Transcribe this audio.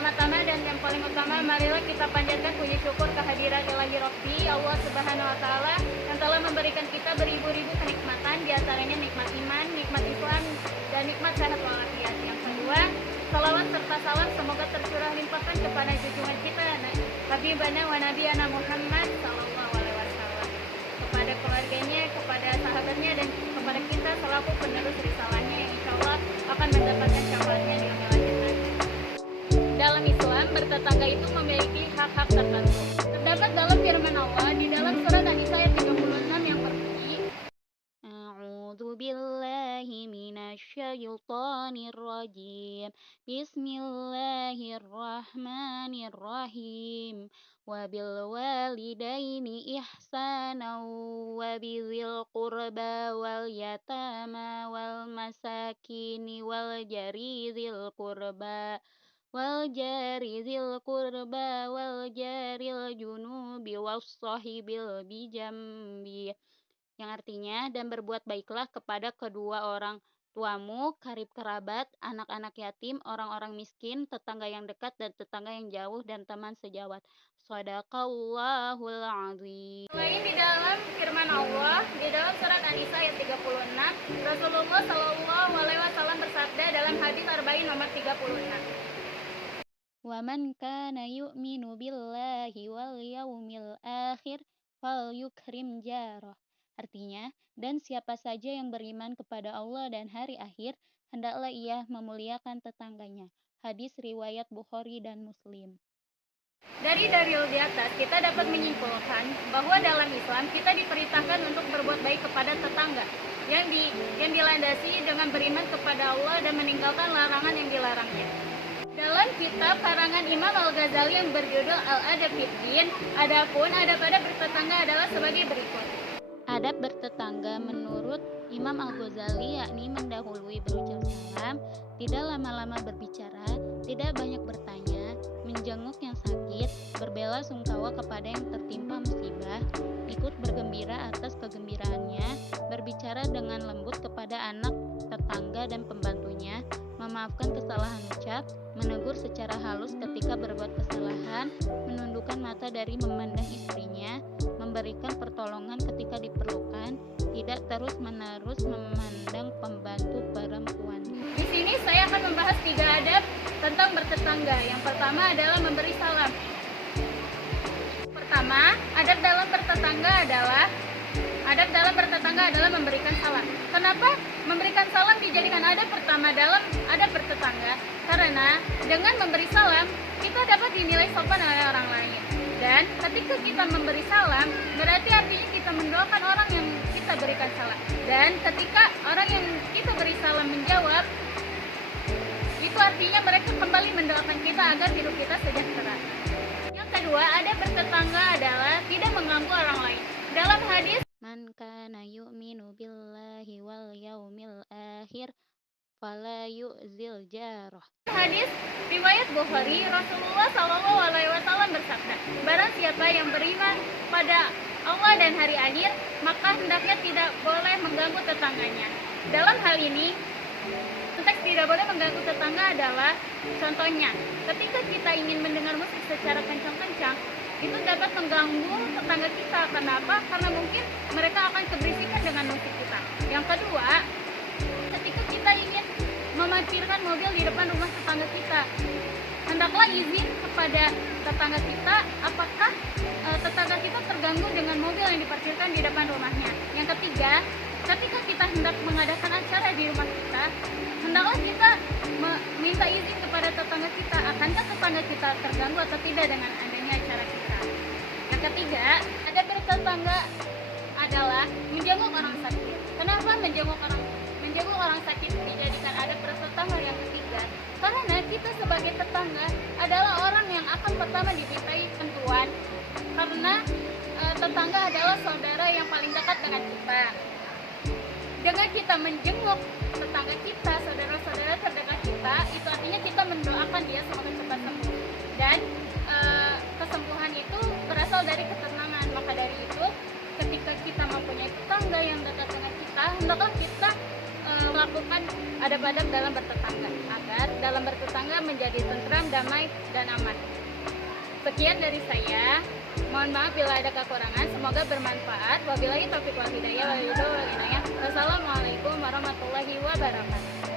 Pertama-tama dan yang paling utama, marilah kita panjatkan puji syukur kehadiran Ilahi Rabbi, Allah Subhanahu wa Ta'ala, yang telah memberikan kita beribu-ribu kenikmatan, di antaranya nikmat iman, nikmat Islam, dan nikmat sehat walafiat. Yang kedua, salawat serta salam semoga tercurah limpahkan kepada junjungan kita, Habibana wa Nabiyana Muhammad sallallahu alaihi wasallam, kepada keluarganya, kepada sahabatnya, dan kepada kita selaku penerus risalahnya yang insya Allah akan mendapatkan syafaatnya di yaumil akhir nanti. Dalam Islam, bertetangga itu memiliki hak-hak tertentu. Terdapat dalam firman Allah di dalam surat An-Nisa ayat 36 yang berbunyi, A'udzu billahi minasyaitonir rajim. Bismillahirrahmanirrahim. Wa bil walidaini ihsanan wa bizil qurba wal yatama wal masakini wal jari dzil qurba wal jaril junubi was-sahibil bijambi, yang artinya, dan berbuat baiklah kepada kedua orang tuamu, karib kerabat, anak-anak yatim, orang-orang miskin, tetangga yang dekat dan tetangga yang jauh, dan teman sejawat. Shadaqallahul azim. Selain di dalam firman Allah di dalam surat An-Nisa ayat 36, Rasulullah Shallallahu alaihi wasallam bersabda dalam hadis Arba'in nomor 36, Wa man kana yu'minu billahi wal yaumil akhir falyukrim jarah. Artinya, dan siapa saja yang beriman kepada Allah dan hari akhir, hendaklah ia memuliakan tetangganya. Hadis riwayat Bukhari dan Muslim. Dari dalil di atas, kita dapat menyimpulkan bahwa dalam Islam kita diperintahkan untuk berbuat baik kepada tetangga yang dilandasi dengan beriman kepada Allah dan meninggalkan larangan yang dilarangnya. Dalam kitab karangan Imam Al-Ghazali yang berjudul Al-Adab fid Din, adapun adab-adab bertetangga adalah sebagai berikut. Adab bertetangga menurut Imam Al-Ghazali yakni mendahului berucap salam, tidak lama-lama berbicara, tidak banyak bertanya, menjenguk yang sakit, berbela sungkawa kepada yang tertimpa musibah, ikut bergembira atas kegembiraannya, berbicara dengan lembut kepada anak, tetangga dan pembantunya, memaafkan kesalahan ucap, menegur secara halus ketika berbuat kesalahan, menundukkan mata dari memandang istrinya, memberikan pertolongan ketika diperlukan, tidak terus-menerus memandang pembantu perempuan. Di sini saya akan membahas 3 adab tentang bertetangga. Yang pertama adalah memberi salam. Pertama, adab dalam bertetangga adalah memberikan salam. Kenapa memberikan salam dijadikan adab pertama dalam adab bertetangga? Karena dengan memberi salam, kita dapat dinilai sopan oleh orang lain. Dan ketika kita memberi salam, berarti artinya kita mendoakan orang yang kita berikan salam. Dan ketika orang yang kita beri salam menjawab, itu artinya mereka kembali mendoakan kita agar hidup kita sejahtera. Yang kedua, adab bertetangga adalah tidak mengganggu orang lain. Dalam hadis, Man kana yu'minu billahi wal yaumil akhir fala yu'zil jarah. Hadis riwayat Bukhari, Rasulullah Shallallahu alaihi wasallam bersabda, barang siapa yang beriman pada Allah dan hari akhir, maka hendaknya tidak boleh mengganggu tetangganya. Dalam hal ini, konteks tidak boleh mengganggu tetangga adalah contohnya, ketika kita ingin mendengar musik secara kencang-kencang, itu dapat mengganggu tetangga kita. Kenapa? Karena mungkin mereka akan keberisikan dengan musik kita. Yang kedua, ketika kita ingin memarkirkan mobil di depan rumah tetangga kita, hendaklah izin kepada tetangga kita apakah tetangga kita terganggu dengan mobil yang diparkirkan di depan rumahnya. Yang ketiga, ketika kita hendak mengadakan acara di rumah kita, hendaklah kita minta izin kepada tetangga kita, akankah tetangga kita terganggu atau tidak dengan adanya acara kita. Yang ketiga, adab bertetangga adalah menjenguk orang sakit. Kenapa menjenguk orang sakit dijadikan adab bertetangga yang ketiga? Karena kita sebagai tetangga adalah orang yang akan pertama dimintai bantuan, karena tetangga adalah saudara yang paling dekat dengan kita. Dengan kita menjenguk tetangga kita, saudara-saudara terdekat kita, itu artinya kita mendoakan dia semoga cepat sembuh. Dan kesembuhan itu berasal dari ketenangan. Maka dari itu, ketika kita mempunyai tetangga yang dekat dengan kita, hendaklah kita melakukan adab-adab dalam bertetangga agar dalam bertetangga menjadi tentram, damai, dan aman. Sekian dari saya. Mohon maaf bila ada kekurangan. Semoga bermanfaat. Wabillahi taufiq wal hidayah. Wassalamualaikum warahmatullahi wabarakatuh.